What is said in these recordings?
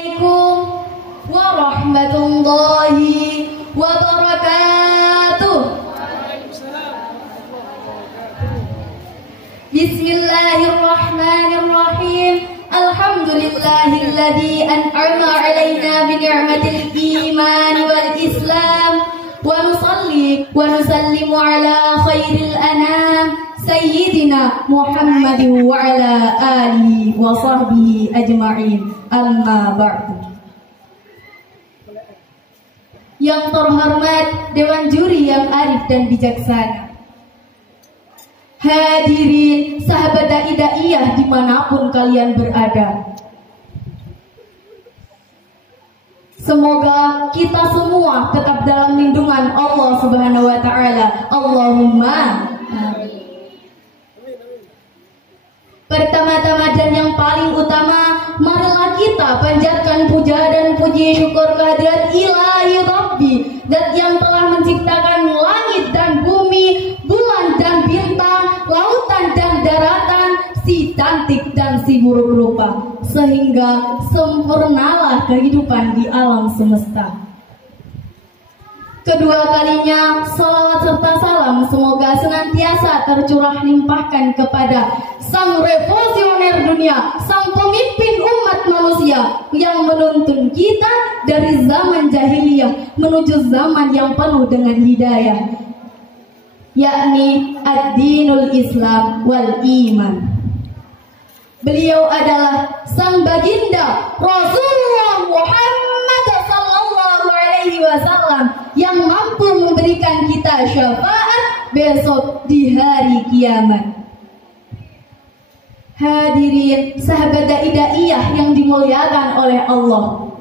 Assalamualaikum warahmatullahi wabarakatuh. Bismillahirrahmanirrahim. Alhamdulillahilladzi an'ama 'alaina bi ni'matil iman wal islam wa nusalli wa nusallimu ala khairil anam Sayyidina Muhammadin wa ala alihi wa sahbihi ajma'in. Amma ba'du. Yang terhormat Dewan Juri yang arif dan bijaksana, hadirin sahabat dai-daiyah dimanapun kalian berada, semoga kita semua tetap dalam lindungan Allah Subhanahu wa Ta'ala. Allahumma amin. Pertama-tama dan yang paling utama, marilah kita panjatkan puja dan puji syukur kehadirat Ilahi Rabbi, Zat yang telah menciptakan langit dan bumi, bulan dan bintang, lautan dan daratan, si cantik dan si buruk rupa, sehingga sempurnalah kehidupan di alam semesta. Kedua kalinya, salawat serta salam semoga senantiasa tercurah limpahkan kepada sang revolusioner dunia, sang pemimpin umat manusia yang menuntun kita dari zaman jahiliyah menuju zaman yang penuh dengan hidayah, yakni ad-dinul Islam wal iman. Beliau adalah sang baginda Rasulullah Muhammad sallallahu alaihi wasallam yang mampu memberikan kita syafaat besok di hari kiamat. Hadirin sahabat dai-daiyah yang dimuliakan oleh Allah,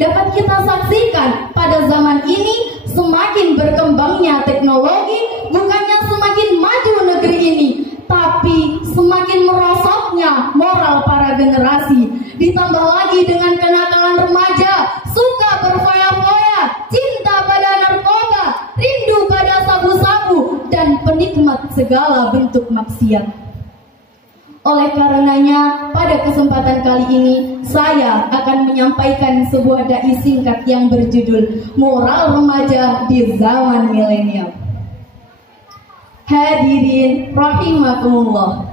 dapat kita saksikan pada zaman ini semakin berkembangnya teknologi, bukannya semakin maju negeri ini, tapi semakin merosotnya moral para generasi. Ditambah lagi dengan kenakalan remaja, suka berfoya-foya, cinta pada narkoba, rindu pada sabu-sabu, dan penikmat segala bentuk maksiat. Oleh karenanya, pada kesempatan kali ini saya akan menyampaikan sebuah dai singkat yang berjudul Moral Remaja di Zaman Milenial. Hadirin rahimakumullah,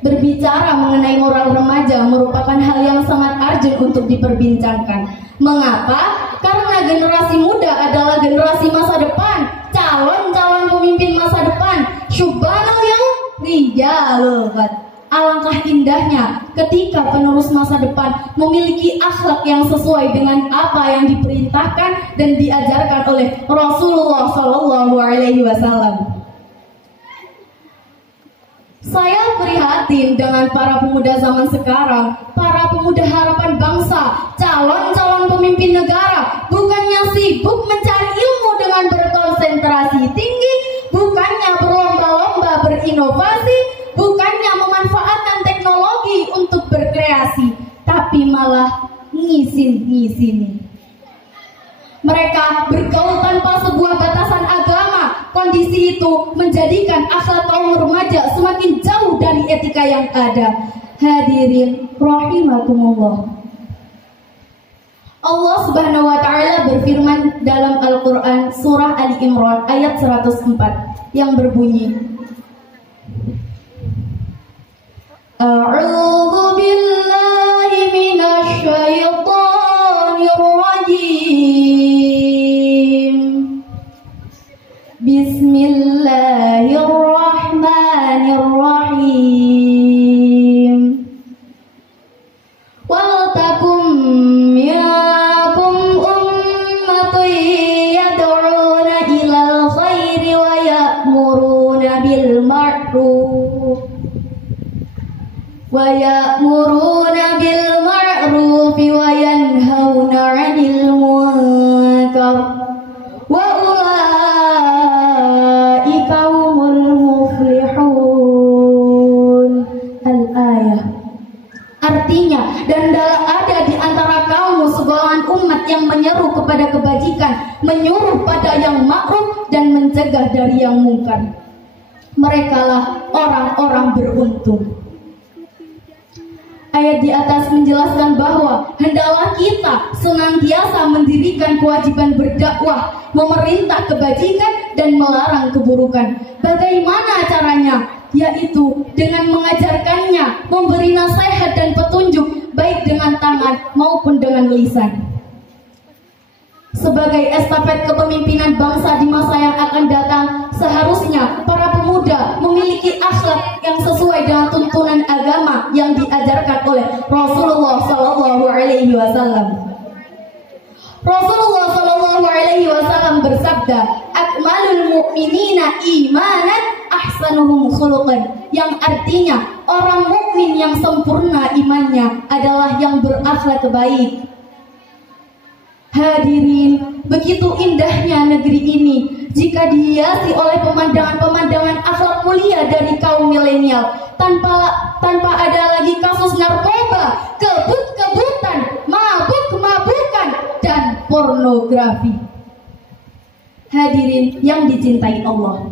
berbicara mengenai moral remaja merupakan hal yang sangat urgent untuk diperbincangkan. Mengapa? Karena generasi muda adalah generasi masa depan, calon-calon pemimpin masa depan. Syubhanal yaum rijalul ghad. Alangkah indahnya ketika penerus masa depan memiliki akhlak yang sesuai dengan apa yang diperintahkan dan diajarkan oleh Rasulullah Sallallahu Alaihi Wasallam. Saya prihatin dengan para pemuda zaman sekarang, para pemuda harapan bangsa, calon-calon pemimpin negara, bukannya sibuk mencari ilmu dengan berkonsentrasi tinggi, bukannya berlomba-lomba berinovasi, bukannya memanfaatkan teknologi untuk berkreasi, tapi malah ngisin-ngisini. Mereka bergaul tanpa sebuah batasan agama. Kondisi itu menjadikan akhlak kaum remaja semakin jauh dari etika yang ada. Hadirin rahimakumullah, Allah Subhanahu wa Ta'ala berfirman dalam Al-Quran surah Ali Imran ayat 104 yang berbunyi, A'udzu billahi minasy syaithanir rajim. Bismillahirrahmanirrahim. Wal takum minkum ummatun yad'una ilal khairi wa ya'muruna bil ma'ruf wa yanhauna 'anil munkar wa ulaika humul muflihun. Al-ayah. Artinya, dan ada di antara kamu segolongan umat yang menyeru kepada kebajikan, menyuruh pada yang ma'ruf dan mencegah dari yang mungkar. Merekalah orang-orang beruntung. Ayat di atas menjelaskan bahwa hendaklah kita senantiasa mendirikan kewajiban berdakwah, memerintah kebajikan dan melarang keburukan. Bagaimana caranya? Yaitu dengan mengajarkannya, memberi nasihat dan petunjuk baik dengan tangan maupun dengan lisan. Sebagai estafet kepemimpinan bangsa di masa yang akan datang, seharusnya para pemuda memiliki akhlak yang sesuai dengan tuntunan agama yang diajarkan oleh Rasulullah Sallallahu Alaihi Wasallam. Rasulullah Sallallahu Alaihi Wasallam bersabda, "Akmalul mu'minina imanan, ahsanuhum khuluqan," yang artinya orang mukmin yang sempurna imannya adalah yang berakhlak baik. Hadirin, begitu indahnya negeri ini jika dihiasi oleh pemandangan-pemandangan akhlak mulia dari kaum milenial, tanpa ada lagi kasus narkoba, kebut-kebutan, mabuk-mabukan, dan pornografi. Hadirin yang dicintai Allah,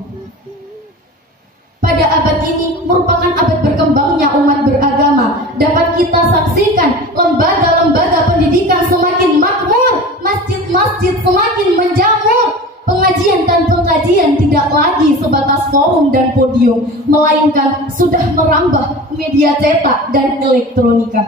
pada abad ini merupakan abad berkembangnya umat beragama. Dapat kita saksikan lembaga-lembaga pendidikan semakin makmur, masjid-masjid semakin menjamur. Pengajian dan pengkajian tidak lagi sebatas forum dan podium, melainkan sudah merambah media cetak dan elektronika.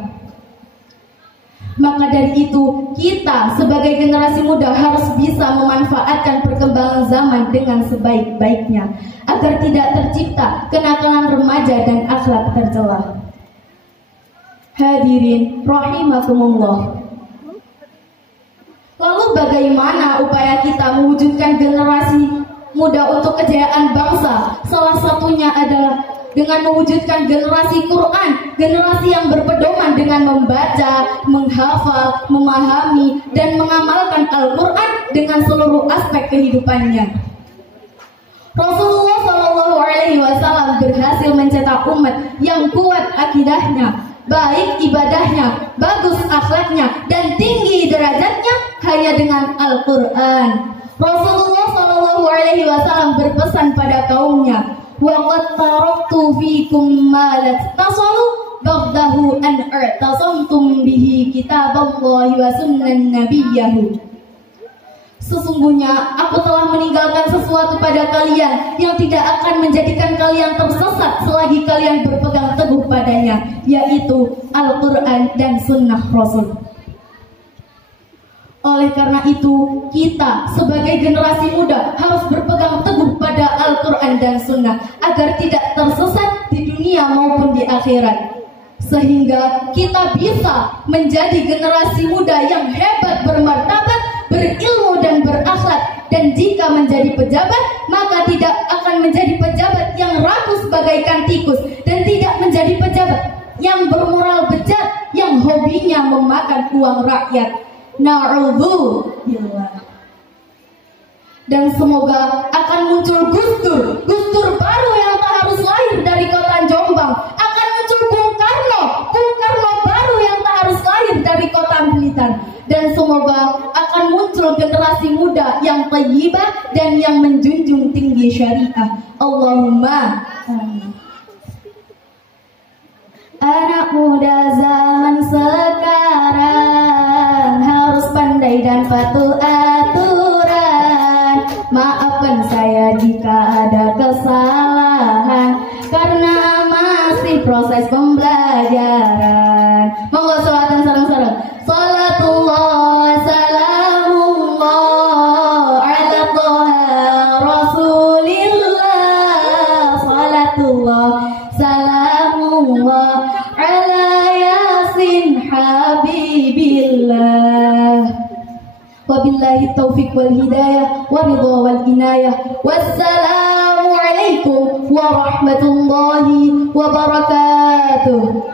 Maka dari itu, kita sebagai generasi muda harus bisa memanfaatkan perkembangan zaman dengan sebaik-baiknya, agar tidak tercipta kenakalan remaja dan akhlak tercela. Hadirin rahimakumullah. Lalu bagaimana upaya kita mewujudkan generasi muda untuk kejayaan bangsa? Salah satunya adalah dengan mewujudkan generasi Quran, generasi yang berpedoman dengan membaca, menghafal, memahami, dan mengamalkan Al-Quran dengan seluruh aspek kehidupannya. Rasulullah Shallallahu Alaihi Wasallam berhasil mencetak umat yang kuat akidahnya, baik ibadahnya, bagus akhlaknya, dan tinggi derajatnya hanya dengan Al-Quran. Rasulullah Shallallahu Alaihi Wasallam berpesan pada kaumnya, "Waqad taraktu fikum ma la tasalu ba'dahu an i'tasamtum bihi kitaballahi wa sunnan nabiyyahu." Sesungguhnya aku telah meninggalkan sesuatu pada kalian yang tidak akan menjadikan kalian tersesat selagi kalian berpegang teguh padanya, yaitu Al-Quran dan Sunnah Rasul. Oleh karena itu, kita sebagai generasi muda harus berpegang teguh pada Al-Quran dan Sunnah agar tidak tersesat di dunia maupun di akhirat, sehingga kita bisa menjadi generasi muda yang hebat, bermartabat, berilmu dan berakhlak. Dan jika menjadi pejabat, maka tidak akan menjadi pejabat yang rakus bagaikan tikus, dan tidak menjadi pejabat yang bermoral bejat, yang hobinya memakan uang rakyat. Na'udzubillah. Dan semoga akan muncul Gusdur baru yang tak harus lahir dari kota Jombang. Akan muncul Bung Karno baru yang tak harus lahir dari kota Blitar. Dan semoga akan muncul generasi muda yang thayyibah dan yang menjunjung tinggi syariah. Allahumma amin. Anak muda zaman sekarang harus pandai dan patuh aturan. Maafkan saya jika ada kesalahan, karena masih proses pembelajaran. Monggo sholatan sareng-sareng. Salatullah salamullah ala Toha Rasulillah. Salatullah salamullah ala Yasin Habibillah. Wabillahi taufiq wal hidayah wa ridha wal inayah. Wassalamu alaikum warahmatullahi wabarakatuh.